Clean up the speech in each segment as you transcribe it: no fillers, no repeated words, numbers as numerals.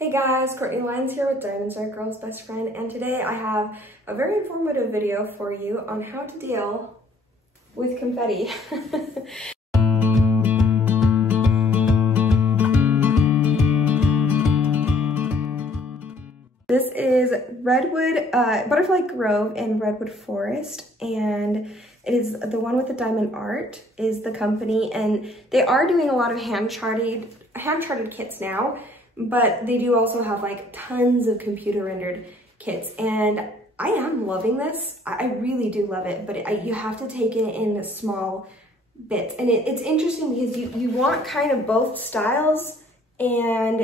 Hey guys, Courtney Lyons here with Diamonds Are a Girl's Best Friend, and today I have a very informative video for you on how to deal with confetti. This is Redwood, Butterfly Grove in Redwood Forest, and it is the one with the diamond art is the company, and they are doing a lot of hand-charted kits now. But they do also have like tons of computer rendered kits, and I am loving this. I really do love it, but you have to take it in small bits. And it's interesting because you want kind of both styles, and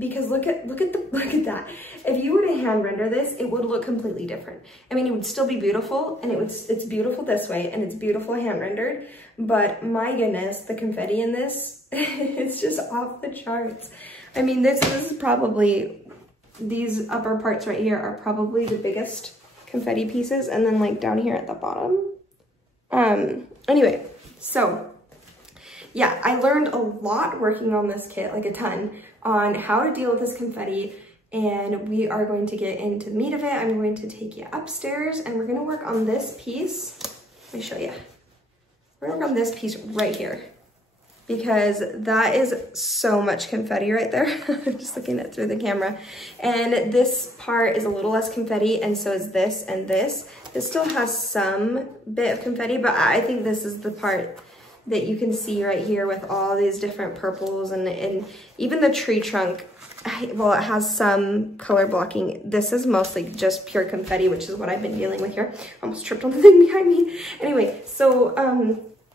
because look at that. If you were to hand render this, it would look completely different. I mean, it would still be beautiful, and it's beautiful this way, and it's beautiful hand rendered, but my goodness, the confetti in this is just off the charts. I mean, this is probably, these upper parts right here are probably the biggest confetti pieces, and then like down here at the bottom. Anyway, so yeah, I learned a lot working on this kit, like a ton, on how to deal with this confetti, and we are going to get into the meat of it. I'm going to take you upstairs, and we're gonna work on this piece. Let me show you. We're gonna work on this piece right here, because that is so much confetti right there. I'm just looking at it through the camera. And this part is a little less confetti, and so is this and this. This still has some bit of confetti, but I think this is the part that you can see right here with all these different purples, and even the tree trunk, well, it has some color blocking. This is mostly just pure confetti, which is what I've been dealing with here. Almost tripped on the thing behind me. Anyway, so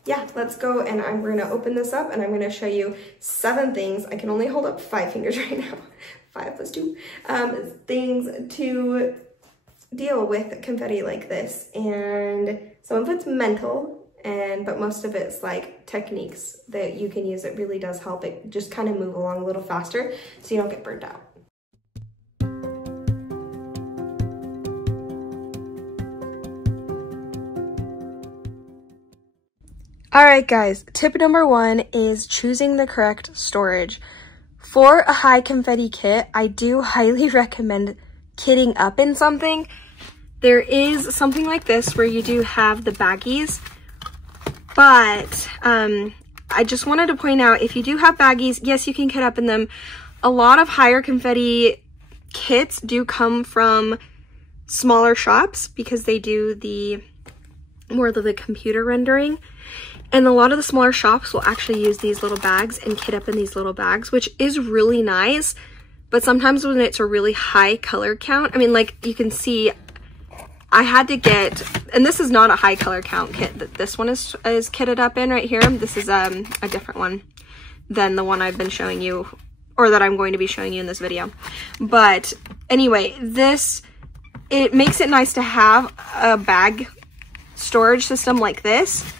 yeah, let's go, and we're gonna open this up, and I'm gonna show you 7 things. I can only hold up 5 fingers right now. 5 plus 2 things to deal with confetti like this, and some of it's mental, but most of it's like techniques that you can use. It really does help it just kind of move along a little faster so you don't get burnt out. All right, guys, tip number 1 is choosing the correct storage. For a high confetti kit, I do highly recommend kitting up in something. There is something like this where you do have the baggies, but I just wanted to point out, if you do have baggies, yes, you can kit up in them. A lot of higher confetti kits do come from smaller shops because they do more of the computer rendering. And a lot of the smaller shops will actually use these little bags and kit up in these little bags, which is really nice. But sometimes when it's a really high color count, I mean, like you can see, I had to get, and this is not a high color count kit that this one is kitted up in right here. This is a different one than the one I've been showing you, or that I'm going to be showing you in this video. But anyway, it makes it nice to have a bag storage system like this.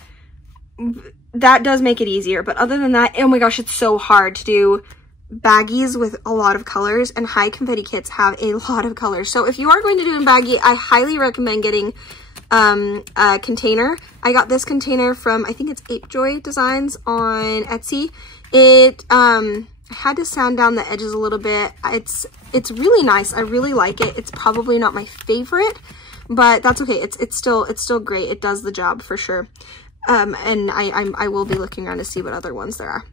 That does make it easier, but other than that, oh my gosh, it's so hard to do baggies with a lot of colors, and high confetti kits have a lot of colors. So if you are going to do a baggie, I highly recommend getting a container. I got this container from, I think it's Ape Joy Designs on Etsy. I had to sand down the edges a little bit. It's really nice. I really like it. It's probably not my favorite, but that's okay. It's still great. It does the job for sure. And I will be looking around to see what other ones there are.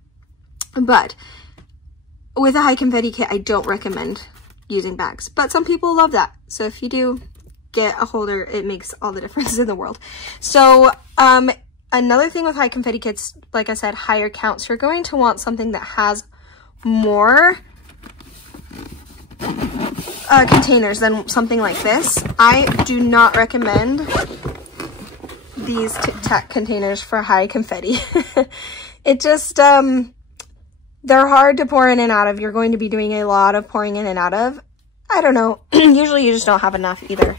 But with a high confetti kit, I don't recommend using bags, but some people love that. So if you do get a holder, it makes all the difference in the world. So another thing with high confetti kits, like I said, higher counts, you're going to want something that has more containers than something like this. I do not recommend these Tic Tac containers for high confetti. It just, they're hard to pour in and out of. You're going to be doing a lot of pouring in and out of. I don't know. Usually you just don't have enough either.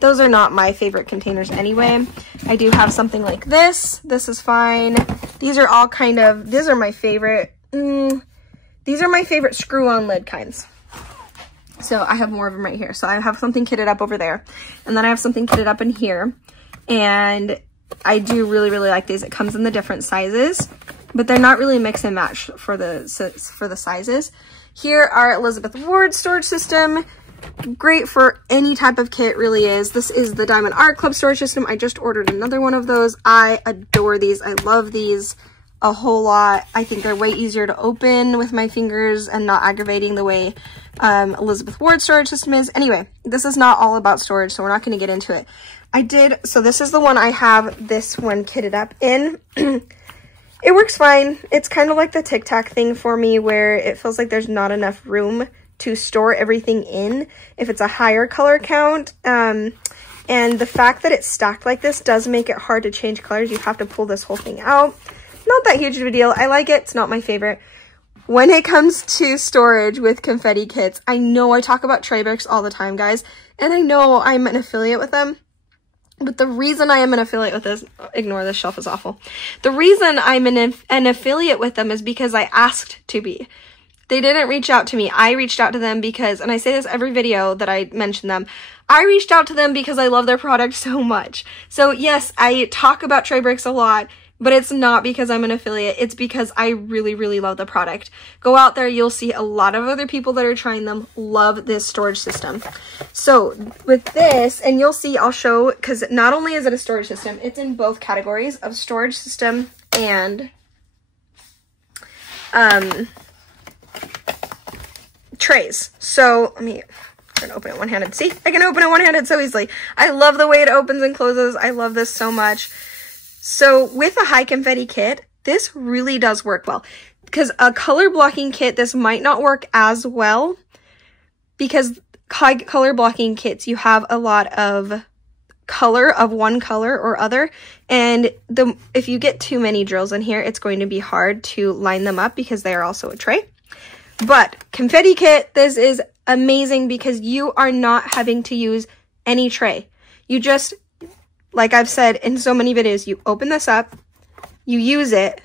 Those are not my favorite containers anyway. I do have something like this. This is fine. These are all kind of, these are my favorite. These are my favorite screw-on lid kinds. So I have more of them right here. So I have something kitted up over there. And then I have something kitted up in here. And I do really, really like these. It comes in the different sizes, but they're not really mix and match for the sizes. Here are Elizabeth Ward storage system. Great for any type of kit, really is. This is the Diamond Art Club storage system. I just ordered another one of those. I adore these. I love these a whole lot. I think they're way easier to open with my fingers and not aggravating the way Elizabeth Ward storage system is. Anyway, this is not all about storage, so we're not going to get into it. So this is the one I have this one kitted up in. It works fine. It's kind of like the Tic Tac thing for me, where it feels like there's not enough room to store everything in if it's a higher color count. And the fact that it's stacked like this does make it hard to change colors. You have to pull this whole thing out. Not that huge of a deal. I like it. It's not my favorite. When it comes to storage with confetti kits, I know I talk about Tray Bricks all the time, guys, and I know I'm an affiliate with them. But the reason I am an affiliate with this, ignore this shelf is awful. The reason I'm an affiliate with them is because I asked to be. They didn't reach out to me. I reached out to them because, and I say this every video that I mention them, I reached out to them because I love their product so much. So yes, I talk about Tray Bricks a lot, but it's not because I'm an affiliate. It's because I really, really love the product. Go out there, you'll see a lot of other people that are trying them love this storage system. So with this, and you'll see, I'll show, because not only is it a storage system, it's in both categories of storage system and trays. So let me try to open it one-handed. See, I can open it one-handed so easily. I love the way it opens and closes. I love this so much. So with a high confetti kit, this really does work well, because a color blocking kit, this might not work as well, because high color blocking kits, you have a lot of color of one color or other, and if you get too many drills in here, it's going to be hard to line them up because they are also a tray. But confetti kit, this is amazing because you are not having to use any tray. You just, like I've said in so many videos, you open this up, you use it,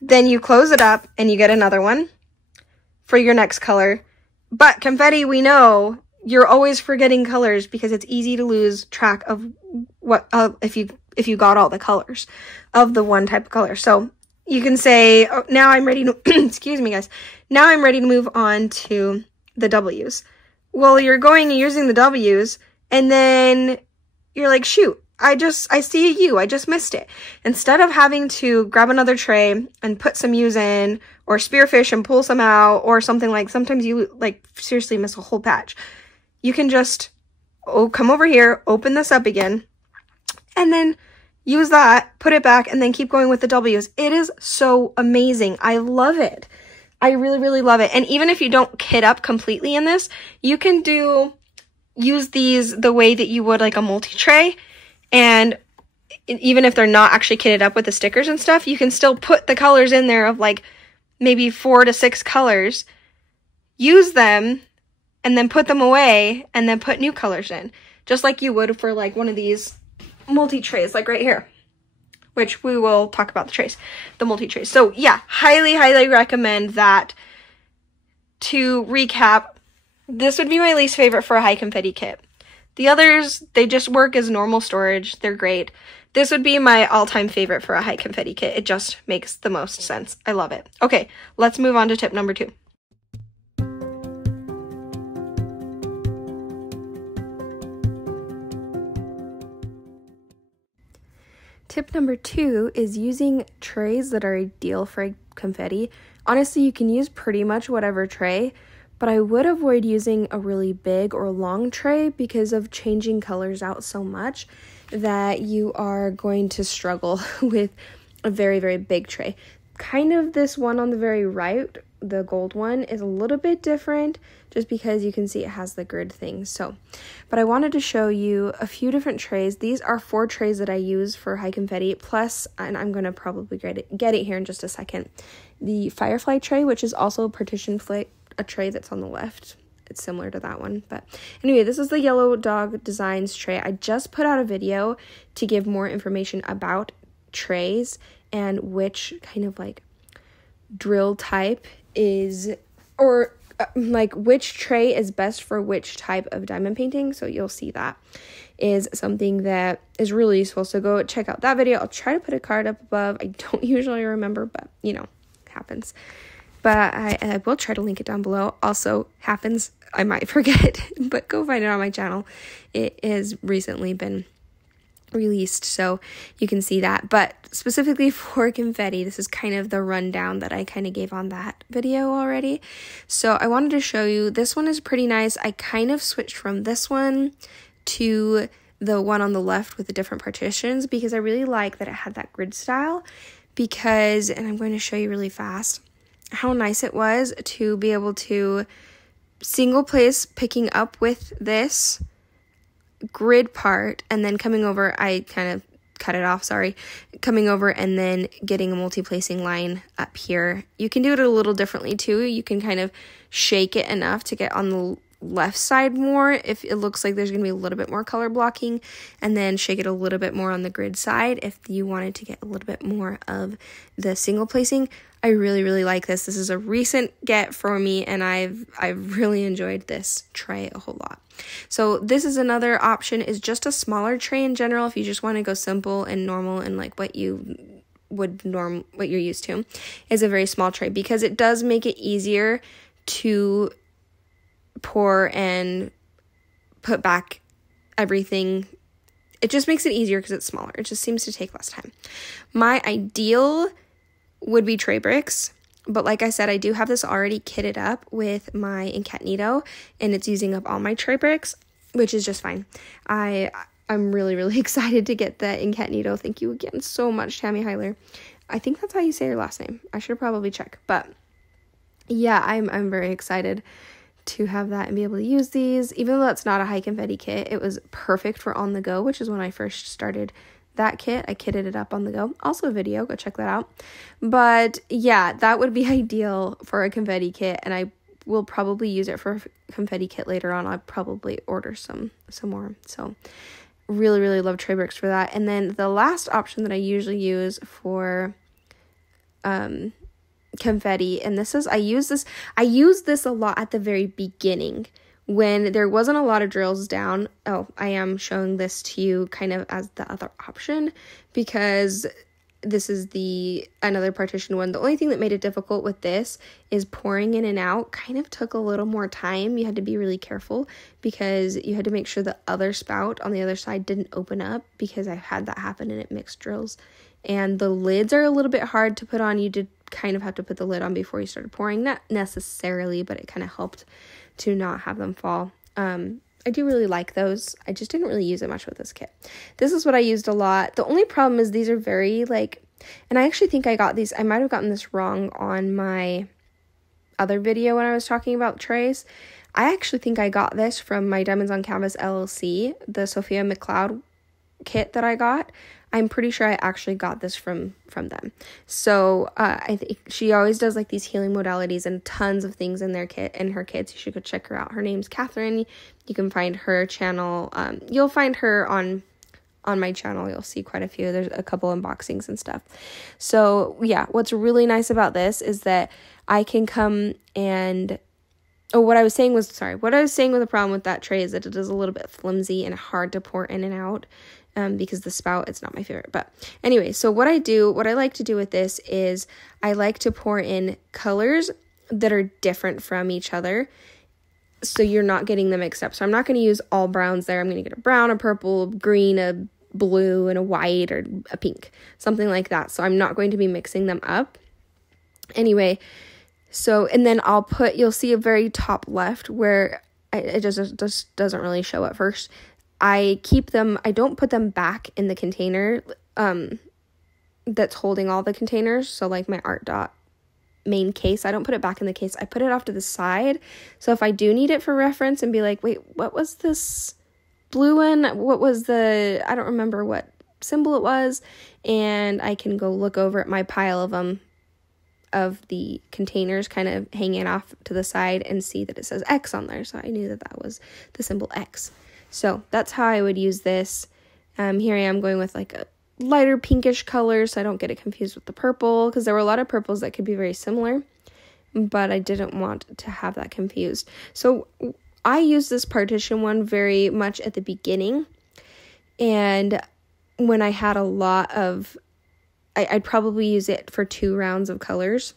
then you close it up and you get another one for your next color. But confetti, we know you're always forgetting colors because it's easy to lose track of what if you got all the colors of the one type of color. So you can say, oh, now I'm ready to, excuse me guys, now I'm ready to move on to the W's. Well, you're going and using the W's, and then you're like, shoot, I see a U, I just missed it. Instead of having to grab another tray and put some U's in, or spearfish and pull some out, or something like, sometimes you like seriously miss a whole patch. You can just, come over here, open this up again, and then use that, put it back, and then keep going with the W's. It is so amazing. I love it. I really, really love it. And even if you don't kit up completely in this, you can use these the way that you would like a multi-tray. And even if they're not actually kitted up with the stickers and stuff, you can still put the colors in there of like maybe 4 to 6 colors, use them, and then put them away, and then put new colors in. Just like you would for like one of these multi-trays, like right here, which we will talk about the multi-trays. So yeah, highly, highly recommend that. To recap, this would be my least favorite for a high confetti kit. The others, they just work as normal storage. They're great. This would be my all-time favorite for a high confetti kit. It just makes the most sense. I love it. Okay, let's move on to tip number 2. Tip number 2 is using trays that are ideal for confetti. Honestly, you can use pretty much whatever tray, but I would avoid using a really big or long tray because of changing colors out so much that you are going to struggle with a very, very big tray. Kind of this one on the very right, the gold one, is a little bit different just because you can see it has the grid thing. So, but I wanted to show you a few different trays. These are 4 trays that I use for high confetti, plus, and I'm going to probably get it here in just a second, the Firefly tray, which is also a partition plate, a tray that's on the left. It's similar to that one. But anyway, this is the Yellow Dog Designs tray. I just put out a video to give more information about trays and which kind of like drill type is, or like which tray is best for which type of diamond painting. So you'll see that is something that is really useful. So go check out that video. I'll try to put a card up above. I don't usually remember, but you know, it happens. but I will try to link it down below. Also happens, I might forget, but go find it on my channel. It has recently been released, so you can see that. But specifically for Confetti, this is kind of the rundown that I kind of gave on that video already. So I wanted to show you, this one is pretty nice. I kind of switched from this one to the one on the left with the different partitions because I really like that it had that grid style, because, and I'm going to show you really fast how nice it was to be able to single place picking up with this grid part and then coming over, I kind of cut it off, sorry, coming over and then getting a multi-placing line up here. You can do it a little differently too. You can kind of shake it enough to get on the left side more if it looks like there's going to be a little bit more color blocking, and then shake it a little bit more on the grid side if you wanted to get a little bit more of the single placing. I really, really like this. This is a recent get for me, and I've really enjoyed this tray a whole lot. So this is another option, is just a smaller tray in general if you just want to go simple and normal and like what you're used to, is a very small tray, because it does make it easier to pour and put back everything. It just makes it easier because it's smaller. It just seems to take less time. My ideal would be tray bricks, but like I said, I do have this already kitted up with my Incognito, and it's using up all my tray bricks, which is just fine. I'm really, really excited to get the Incognito. Thank you again so much, Tammy Heiler. I think that's how you say your last name. I should probably check, but yeah, I'm very excited to have that and be able to use these. Even though that's not a high confetti kit, it was perfect for on the go, which is when I first started that kit. I kitted it up on the go. Also a video, go check that out. But yeah, that would be ideal for a confetti kit, and I will probably use it for a confetti kit later on. I'll probably order some more. So really, really love tray bricks for that. And then the last option that I usually use for confetti, and this is, I use this a lot at the very beginning when there wasn't a lot of drills down. Oh, I am showing this to you kind of as the other option, because this is another partition one. The only thing that made it difficult with this is pouring in and out kind of took a little more time. You had to be really careful because you had to make sure the other spout on the other side didn't open up, because I've had that happen and it mixed drills. And the lids are a little bit hard to put on. You did kind of have to put the lid on before you started pouring. Not necessarily, but it kind of helped to not have them fall. I do really like those. I just didn't really use it much with this kit. This is what I used a lot. The only problem is these are very and I actually think I got these, I might have gotten this wrong on my other video when I was talking about trays. I actually think I got this from my Diamonds on Canvas LLC, the Sophia McLeod kit that I got. I'm pretty sure I actually got this from them. So I think she always does like these healing modalities and tons of things in their kit and her kits. You should go check her out. Her name's Catherine. You can find her channel. You'll find her on my channel. You'll see quite a few. There's a couple unboxings and stuff. So yeah, what's really nice about this is that I can come and what I was saying with the problem with that tray is that it is a little bit flimsy and hard to pour in and out. Because the spout, it's not my favorite. But anyway, so what I like to do with this is I like to pour in colors that are different from each other, so you're not getting them mixed up. So I'm not going to use all browns there. I'm going to get a brown, a purple, a green, a blue, and a white, or a pink, something like that. So I'm not going to be mixing them up. Anyway, so, and then you'll see a very top left where it just doesn't really show at first. I don't put them back in the container that's holding all the containers. So like my Art Dot main case, I don't put it back in the case. I put it off to the side. So if I do need it for reference and be like, wait, what was this blue one? What was I don't remember what symbol it was. And I can go look over at my pile of them, of the containers kind of hanging off to the side, and see that it says X on there. So I knew that was the symbol X. So that's how I would use this. Here I am going with like a lighter pinkish color so I don't get it confused with the purple, because there were a lot of purples that could be very similar, but I didn't want to have that confused. So I use this partition one very much at the beginning, and when I had a lot of, I'd probably use it for 2 rounds of colors.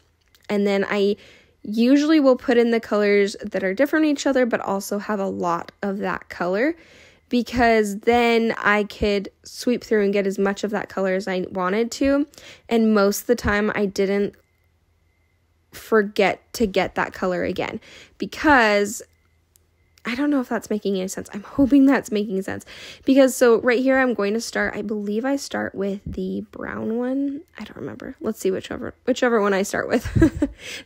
And then I usually will put in the colors that are different from each other, but also have a lot of that color, because then I could sweep through and get as much of that color as I wanted to. And most of the time I didn't forget to get that color again, because I don't know if that's making any sense. I'm hoping that's making sense, because so right here I'm going to start, I believe I start with the brown one. I don't remember. Let's see whichever one I start with.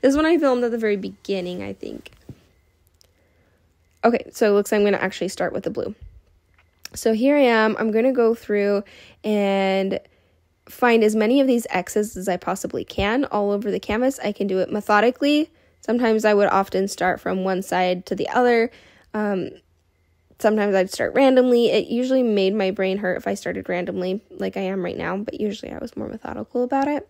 This one I filmed at the very beginning, I think. Okay, so it looks like I'm going to actually start with the blue. So here I am. I'm going to go through and find as many of these X's as I possibly can all over the canvas. I can do it methodically. Sometimes I would often start from one side to the other. Sometimes I'd start randomly. It usually made my brain hurt if I started randomly like I am right now, but usually I was more methodical about it.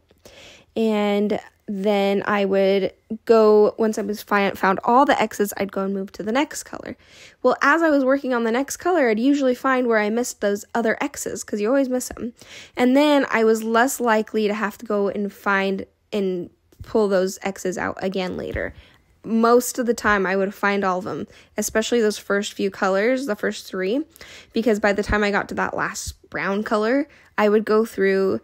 And then I would go, once I was found all the X's, I'd go and move to the next color. Well, as I was working on the next color, I'd usually find where I missed those other X's, because you always miss them. And then I was less likely to have to go and find and pull those X's out again later. Most of the time I would find all of them, especially those first few colors, the first three, because by the time I got to that last brown color, I would go through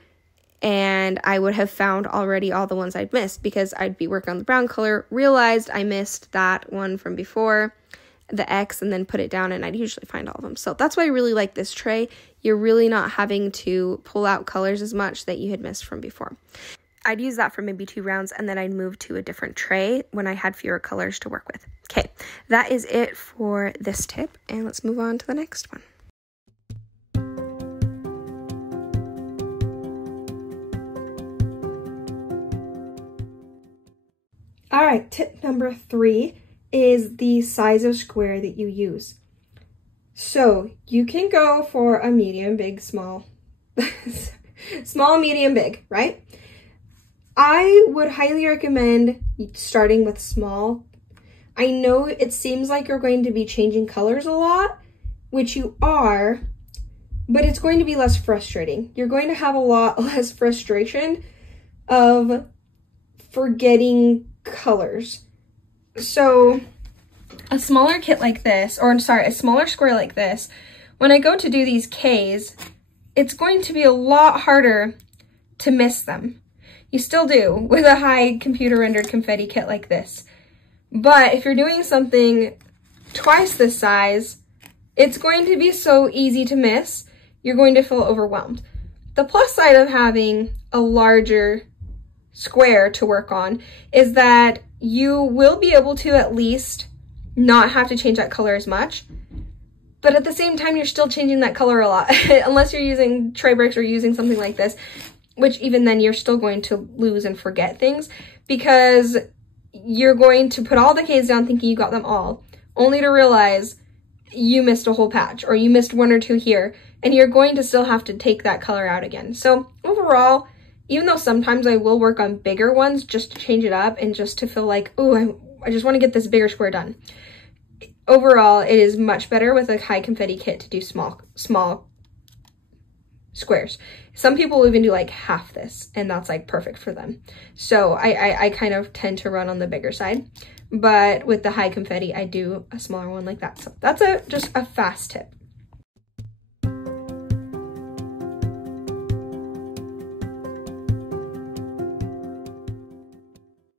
and I would have found already all the ones I'd missed, because I'd be working on the brown color, realized I missed that one from before, the X, and then put it down, and I'd usually find all of them. So that's why I really like this tray. You're really not having to pull out colors as much that you had missed from before. I'd use that for maybe 2 rounds, and then I'd move to a different tray when I had fewer colors to work with. Okay, that is it for this tip, and let's move on to the next one. All right, tip number 3 is the size of square that you use. So you can go for a medium, big, small, small, medium, big, right? I would highly recommend starting with small. I know it seems like you're going to be changing colors a lot, which you are, but it's going to be less frustrating. You're going to have a lot less frustration of forgetting colors. So a smaller kit like this, or sorry, a smaller square like this, when I go to do these Ks, it's going to be a lot harder to miss them. You still do with a high computer rendered confetti kit like this. But if you're doing something twice this size, it's going to be so easy to miss. You're going to feel overwhelmed. The plus side of having a larger square to work on is that you will be able to at least not have to change that color as much. But at the same time, you're still changing that color a lot. Unless you're using tray breaks or using something like this, which even then you're still going to lose and forget things, because you're going to put all the Ks down thinking you got them all, only to realize you missed a whole patch or you missed 1 or 2 here, and you're going to still have to take that color out again. So overall, even though sometimes I will work on bigger ones just to change it up and just to feel like, oh, I just want to get this bigger square done. Overall, it is much better with a high confetti kit to do small squares. Some people will even do like half this, and that's like perfect for them. So I kind of tend to run on the bigger side, but with the high confetti, I do a smaller one like that. So that's just a fast tip.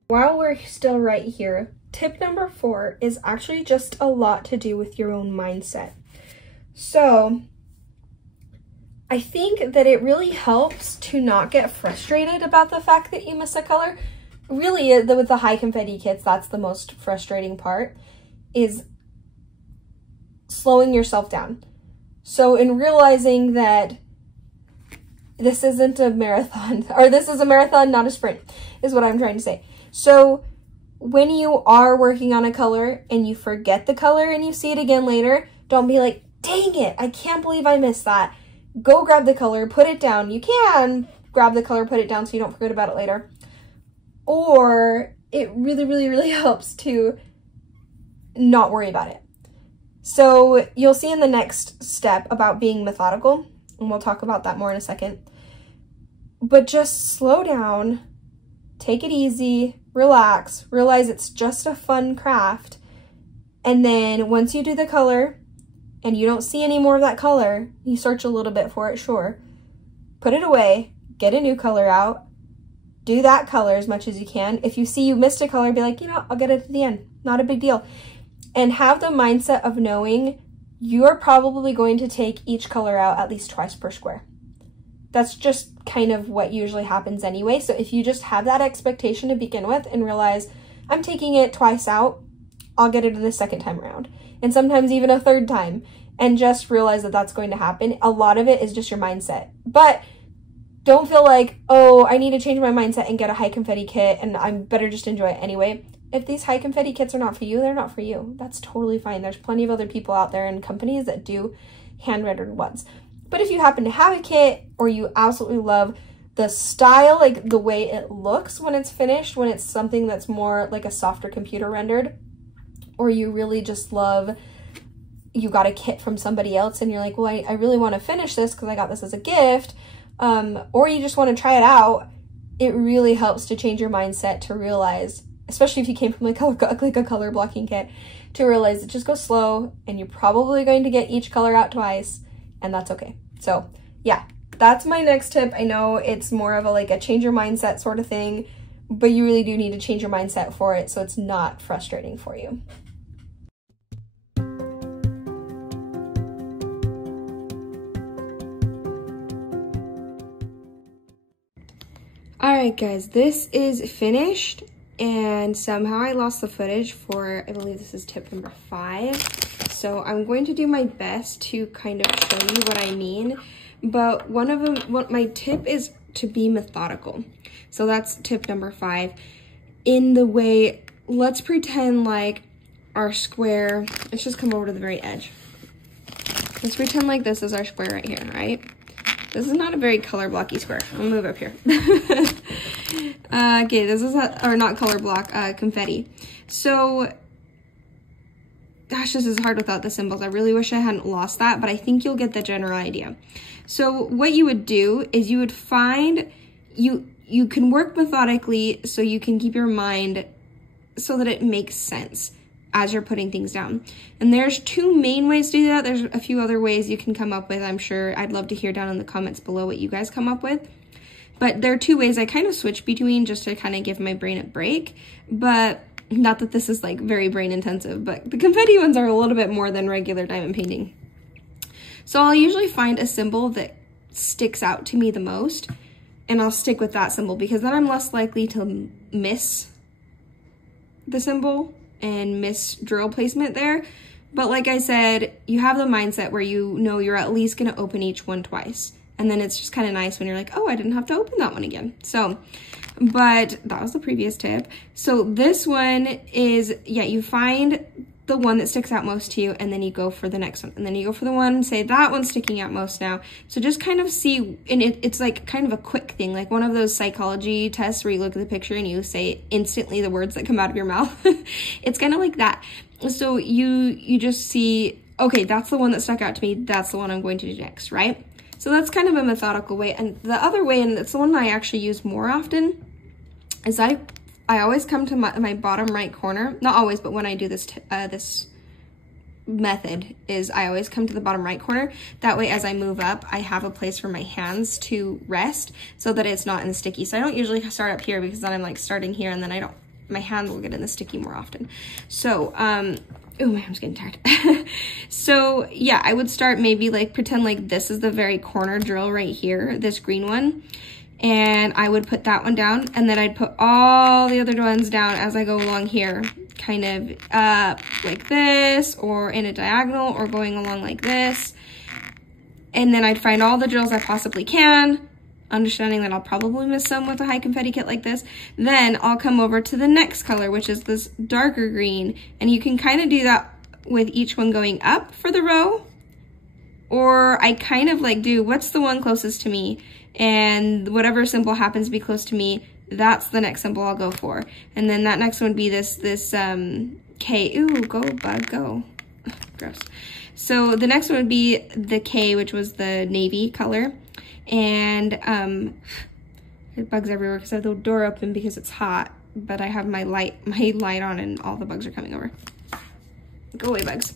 While we're still right here, tip number 4 is actually just a lot to do with your own mindset. So I think that it really helps to not get frustrated about the fact that you miss a color. Really, with the high confetti kits, that's the most frustrating part, is slowing yourself down. So in realizing that this isn't a marathon, or this is a marathon, not a sprint, is what I'm trying to say. So when you are working on a color and you forget the color and you see it again later, don't be like, dang it, I can't believe I missed that. Go grab the color, put it down. You can grab the color, put it down so you don't forget about it later. Or it really, really, really helps to not worry about it. So you'll see in the next step about being methodical, and we'll talk about that more in a second. But just slow down take it easy, relax, realize it's just a fun craft. And then once you do the color and you don't see any more of that color, you search a little bit for it, sure. Put it away, get a new color out, do that color as much as you can. If you see you missed a color, be like, you know, I'll get it at the end. Not a big deal. And have the mindset of knowing you're probably going to take each color out at least twice per square. That's just kind of what usually happens anyway. So if you just have that expectation to begin with and realize, I'm taking it twice out, I'll get it the second time around. And sometimes even a third time. And just realize that that's going to happen. A lot of it is just your mindset. But don't feel like, oh, I need to change my mindset and get a high confetti kit and I better just enjoy it anyway. If these high confetti kits are not for you, they're not for you. That's totally fine. There's plenty of other people out there and companies that do hand-rendered ones. But if you happen to have a kit or you absolutely love the style, like the way it looks when it's finished, when it's something that's more like a softer computer rendered, or you really just love, you got a kit from somebody else and you're like, well, I really want to finish this because I got this as a gift, or you just want to try it out, it really helps to change your mindset to realize, especially if you came from like a color blocking kit, to realize it just goes slow and you're probably going to get each color out twice, and that's okay. So yeah, that's my next tip. I know it's more of a change your mindset sort of thing, but you really do need to change your mindset for it so it's not frustrating for you. Alright guys, this is finished and somehow I lost the footage for, I believe this is tip number 5. So I'm going to do my best to kind of show you what I mean. But one of them, my tip is to be methodical. So that's tip number 5. In the way, let's pretend like our square, let's just come over to the very edge. Let's pretend like this is our square right here, right? This is not a very color blocky square. I'll move up here. Okay, this is, or not color block, confetti. So, gosh, this is hard without the symbols. I really wish I hadn't lost that, but I think you'll get the general idea. So what you would do is you would find, you can work methodically so you can keep your mind so that it makes sense as you're putting things down. And there's 2 main ways to do that. There's a few other ways you can come up with, I'm sure. I'd love to hear down in the comments below what you guys come up with. But there are 2 ways I kind of switch between just to kind of give my brain a break. But not that this is like very brain intensive, but the confetti ones are a little bit more than regular diamond painting. So I'll usually find a symbol that sticks out to me the most, and I'll stick with that symbol because then I'm less likely to miss the symbol and miss drill placement there. But like I said, you have the mindset where you know you're at least going to open each one twice. And then it's just kind of nice when you're like, oh, I didn't have to open that one again. So, but that was the previous tip. So this one is, yeah, you find the one that sticks out most to you and then you go for the next one. And then you go for the one, say that one's sticking out most now. So just kind of see, and it's like kind of a quick thing, like one of those psychology tests where you look at the picture and you say instantly the words that come out of your mouth. It's kind of like that. So you just see, okay, that's the one that stuck out to me. That's the one I'm going to do next, right? So that's kind of a methodical way. And the other way, and it's the one I actually use more often, is I always come to my bottom right corner. Not always, but when I do this this method, is I always come to the bottom right corner. That way, as I move up, I have a place for my hands to rest so that it's not in the sticky. So I don't usually start up here because then I'm like starting here and then my hand will get in the sticky more often. So, oh, my arm's getting tired. So yeah, I would start maybe like pretend like this is the very corner drill right here, this green one. And I would put that one down and then I'd put all the other ones down as I go along here, kind of like this or in a diagonal or going along like this. And then I'd find all the drills I possibly can, understanding that I'll probably miss some with a high confetti kit like this. Then I'll come over to the next color, which is this darker green. And you can kind of do that with each one going up for the row. Or I kind of like do, what's the one closest to me? And whatever symbol happens to be close to me, that's the next symbol I'll go for. And then that next one would be this K. Ooh, go bug, go. Gross. So the next one would be the K, which was the navy color. And There's bugs everywhere because I have the door open because it's hot, but I have my light on and all the bugs are coming over. Go away, bugs.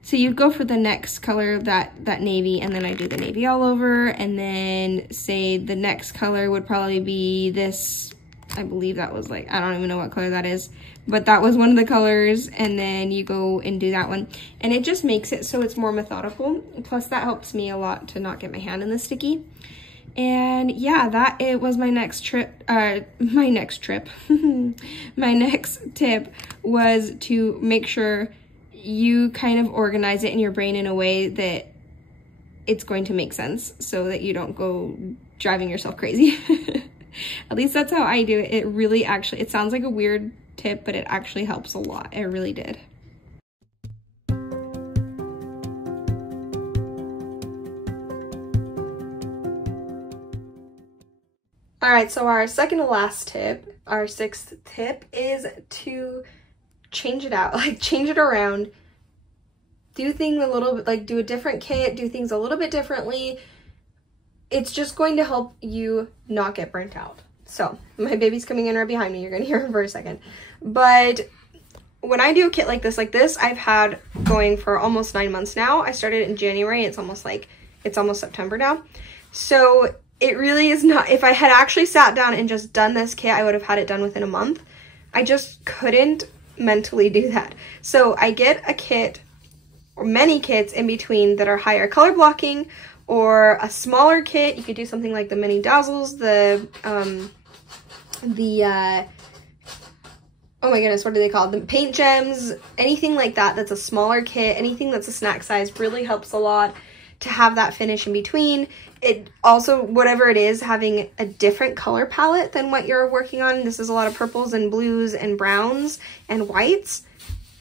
So you'd go for the next color, that navy, and then I do the navy all over, and then say the next color would probably be this. I believe that was like, I don't even know what color that is, but that was one of the colors, and then you go and do that one. And it just makes it so it's more methodical. Plus that helps me a lot to not get my hand in the sticky. And yeah, it was my next trip, my next tip was to make sure you kind of organize it in your brain in a way that it's going to make sense so that you don't go driving yourself crazy. At least that's how I do it. It really actually, it sounds like a weird tip, but it actually helps a lot. It really did. All right, so our second to last tip, our sixth tip, is to change it out, like change it around, do things a little bit, like do a different kit, do things a little bit differently. It's just going to help you not get burnt out. So my baby's coming in right behind me. You're gonna hear her for a second. But when I do a kit like this, I've had going for almost 9 months now. I started it in January. It's almost September now. So it really is not, if I had actually sat down and just done this kit, I would have had it done within a month. I just couldn't mentally do that. So I get a kit or many kits in between that are higher color blocking, or a smaller kit. You could do something like the mini dazzles, oh my goodness, what do they call it? The paint gems, anything like that that's a smaller kit, anything that's a snack size really helps a lot to have that finish in between. It also, whatever it is, having a different color palette than what you're working on. This is a lot of purples and blues and browns and whites.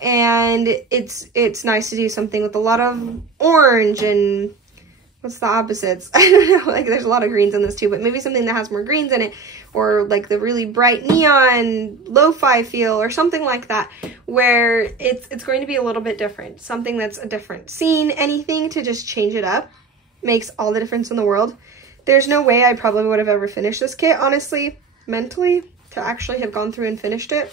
And it's nice to do something with a lot of orange and what's the opposites? I don't know, like there's a lot of greens in this too, but maybe something that has more greens in it, or like the really bright neon lo-fi feel or something like that, where it's going to be a little bit different. Something that's a different scene, anything to just change it up makes all the difference in the world. There's no way I probably would have ever finished this kit, honestly, mentally, to actually have gone through and finished it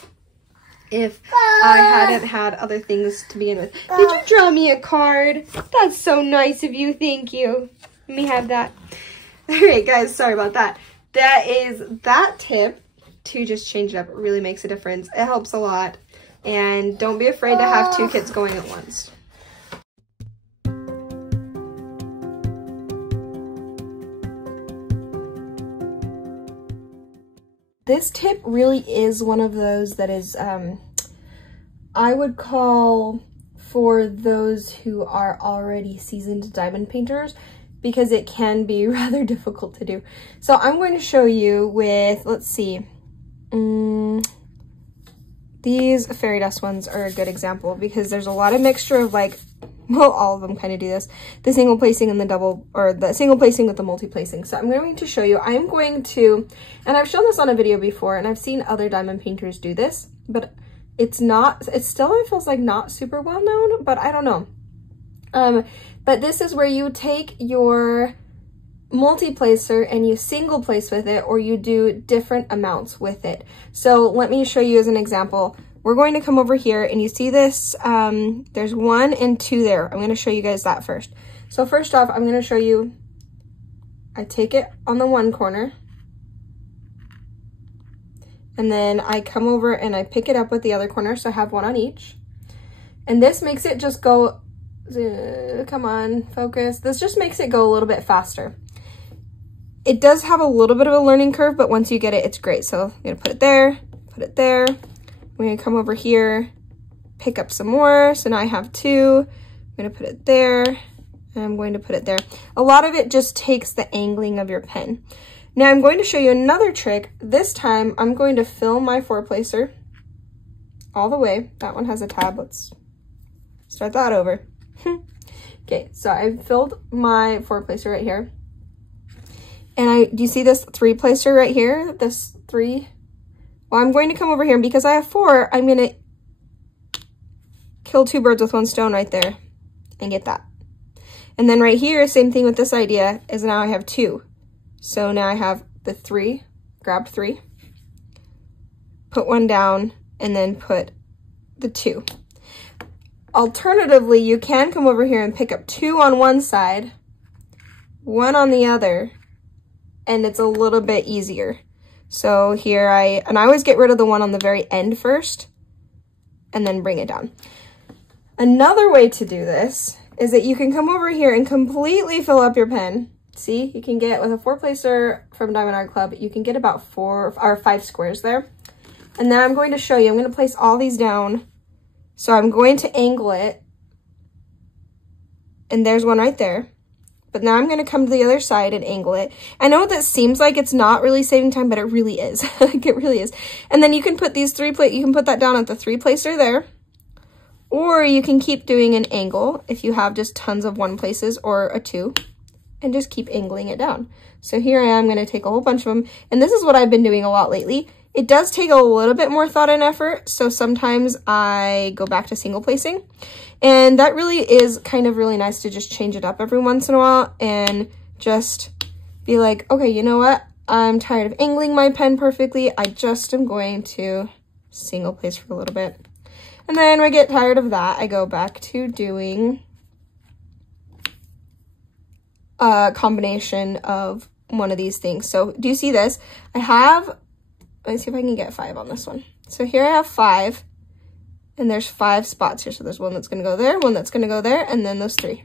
if I hadn't had other things to begin with. Did you draw me a card? That's so nice of you, thank you. Let me have that. All right, guys, sorry about that. That is that tip to just change it up. It really makes a difference. It helps a lot. And don't be afraid to have 2 kits going at once. This tip really is one of those that is, I would call for those who are already seasoned diamond painters, because it can be rather difficult to do. So I'm going to show you with, let's see, these fairy dust ones are a good example, because there's a lot of mixture of like, well, all of them kind of do this, the single placing and the double, or the single placing with the multi-placing. So I'm going to show you, I'm going to, and I've shown this on a video before, and I've seen other diamond painters do this, but it still feels like not super well known, but I don't know. But this is where you take your multi-placer and you single place with it, or you do different amounts with it. So let me show you as an example. We're going to come over here, and you see this, there's 1 and 2 there. I'm going to show you guys that first. So first off, I'm going to show you, I take it on the one corner, and then I come over and I pick it up with the other corner, so I have 1 on each. And this makes it just go, come on, focus. This just makes it go a little bit faster. It does have a little bit of a learning curve, but once you get it, it's great. So I'm going to put it there, put it there. I'm going to come over here, pick up some more. So now I have 2. I'm going to put it there, and I'm going to put it there. A lot of it just takes the angling of your pen. Now I'm going to show you another trick. This time I'm going to fill my 4-placer all the way. That one has a tab. Let's start that over. Okay, so I filled my 4-placer right here. And do you see this 3-placer right here? This 3? Well, I'm going to come over here, and because I have 4, I'm going to kill 2 birds with 1 stone right there and get that. And then right here, same thing with this idea, is now I have 2. So now I have the 3 grab 3, put 1 down, and then put the 2. Alternatively, you can come over here and pick up 2 on one side, 1 on the other, and it's a little bit easier. So here I always get rid of the one on the very end first, and then bring it down. Another way to do this is that you can come over here and completely fill up your pen. See, you can get, with a 4-placer from Diamond Art Club, you can get about 4 or 5 squares there. And then I'm going to show you, I'm going to place all these down. So I'm going to angle it, and there's one right there. But now I'm going to come to the other side and angle it. I know that seems like it's not really saving time, but it really is. Like, it really is. And then you can put these you can put that down at the 3-placer there. Or you can keep doing an angle if you have just tons of 1-places or a 2, and just keep angling it down. So here I am going to take a whole bunch of them. And this is what I've been doing a lot lately. It does take a little bit more thought and effort, so sometimes I go back to single placing. And that really is kind of really nice to just change it up every once in a while and just be like, okay, you know what? I'm tired of angling my pen perfectly. I just am going to single place for a little bit. And then when I get tired of that, I go back to doing a combination of one of these things. So do you see this? I have... Let's see if I can get 5 on this one. So here I have 5, and there's 5 spots here. So there's one that's going to go there, one that's going to go there, and then those 3.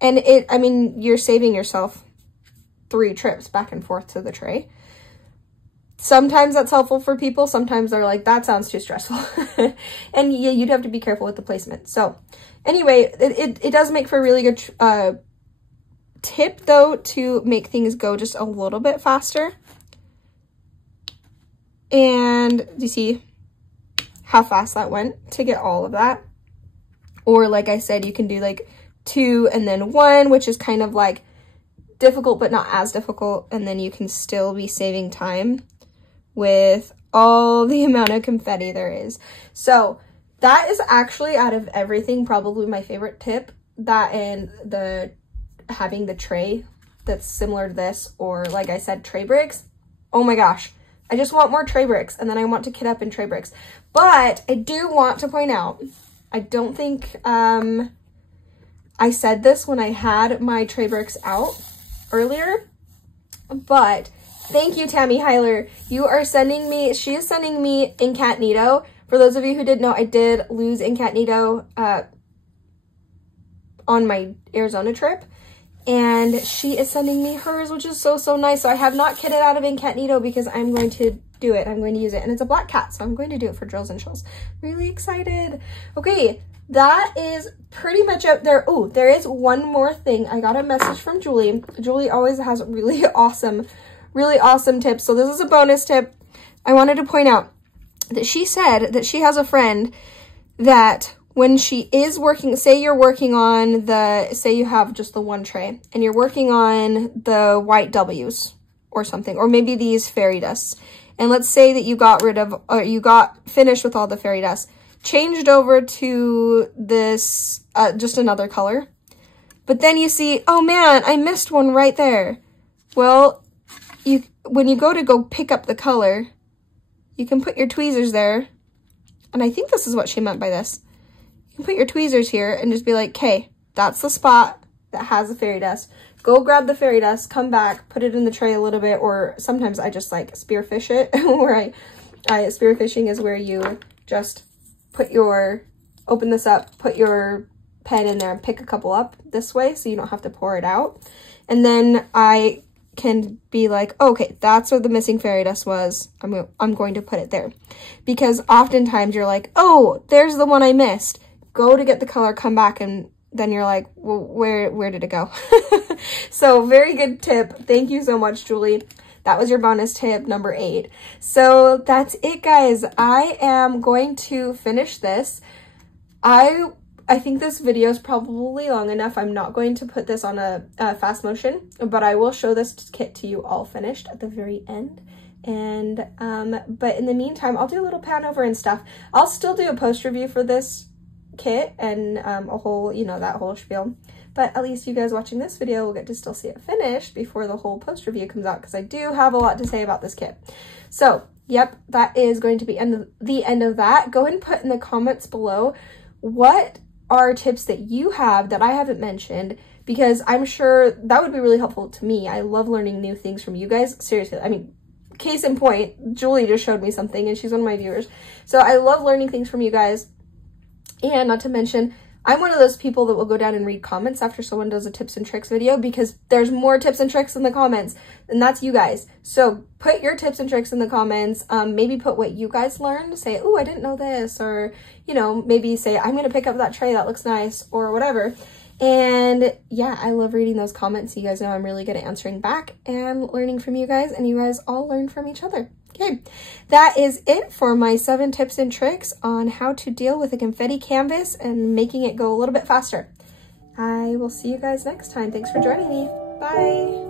And I mean, you're saving yourself 3 trips back and forth to the tray. Sometimes that's helpful for people. Sometimes they're like, that sounds too stressful. And yeah, you'd have to be careful with the placement. So anyway, it does make for a really good tip though, to make things go just a little bit faster. And do you see how fast that went to get all of that? Or like I said, you can do like 2 and then 1, which is kind of like difficult, but not as difficult. And then you can still be saving time with all the amount of confetti there is. So that is actually, out of everything, probably my favorite tip. That and having the tray that's similar to this, or like I said, tray bricks. Oh my gosh. I just want more tray bricks, and then I want to kit up in tray bricks. But I do want to point out, I don't think I said this when I had my tray bricks out earlier, but thank you, Tammy Heiler. You are sending me, she is sending me Incognito. For those of you who didn't know, I did lose Incognito on my Arizona trip. And she is sending me hers, which is so, so nice. So I have not kitted out of Incognito because I'm going to do it. I'm going to use it. And it's a black cat, so I'm going to do it for drills and chills. Really excited. Okay, that is pretty much out there. Oh, there is one more thing. I got a message from Julie. Julie always has really awesome tips. So this is a bonus tip. I wanted to point out that she said that she has a friend that when she is working, say you're working on say you have just the 1 tray and you're working on the white W's or something, or maybe these fairy dusts. And let's say that you got you got finished with all the fairy dust, changed over to this, just another color. But then you see, oh man, I missed one right there. Well, when you go pick up the color, you can put your tweezers there. And I think this is what she meant by this. Put your tweezers here and just be like, okay, that's the spot that has the fairy dust. Go grab the fairy dust, come back, put it in the tray a little bit, or sometimes I just like spearfish it, where spearfishing is where you just open this up, put your pen in there and pick a couple up this way so you don't have to pour it out. And then I can be like, oh, okay, that's where the missing fairy dust was. I'm going to put it there. Because oftentimes you're like, oh, there's the one I missed. Go to get the color, come back, and then you're like, well, where did it go? So very good tip. Thank you so much, Julie. That was your bonus tip number 8. So that's it, guys. I am going to finish this. I think this video is probably long enough. I'm not going to put this on a fast motion, but I will show this kit to you all finished at the very end. And but in the meantime, I'll do a little Panover and stuff. I'll still do a post review for this kit and a whole, that whole spiel. but at least you guys watching this video will get to still see it finished before the whole post review comes out, because I do have a lot to say about this kit. So yep, that is going to be the end of that. Go ahead and put in the comments below what are tips that you have that I haven't mentioned, because I'm sure that would be really helpful to me. I love learning new things from you guys. Seriously, I mean, case in point, Julie just showed me something and she's one of my viewers. So I love learning things from you guys. And not to mention, I'm one of those people that will go down and read comments after someone does a tips and tricks video, because there's more tips and tricks in the comments, and that's you guys. So put your tips and tricks in the comments. Maybe put what you guys learned. Say, oh, I didn't know this, or, you know, maybe say, I'm going to pick up that tray, that looks nice, or whatever. And yeah, I love reading those comments. You guys know I'm really good at answering back and learning from you guys, and you guys all learn from each other. Okay, that is it for my 7 tips and tricks on how to deal with a confetti canvas and making it go a little bit faster. I will see you guys next time. Thanks for joining me. Bye.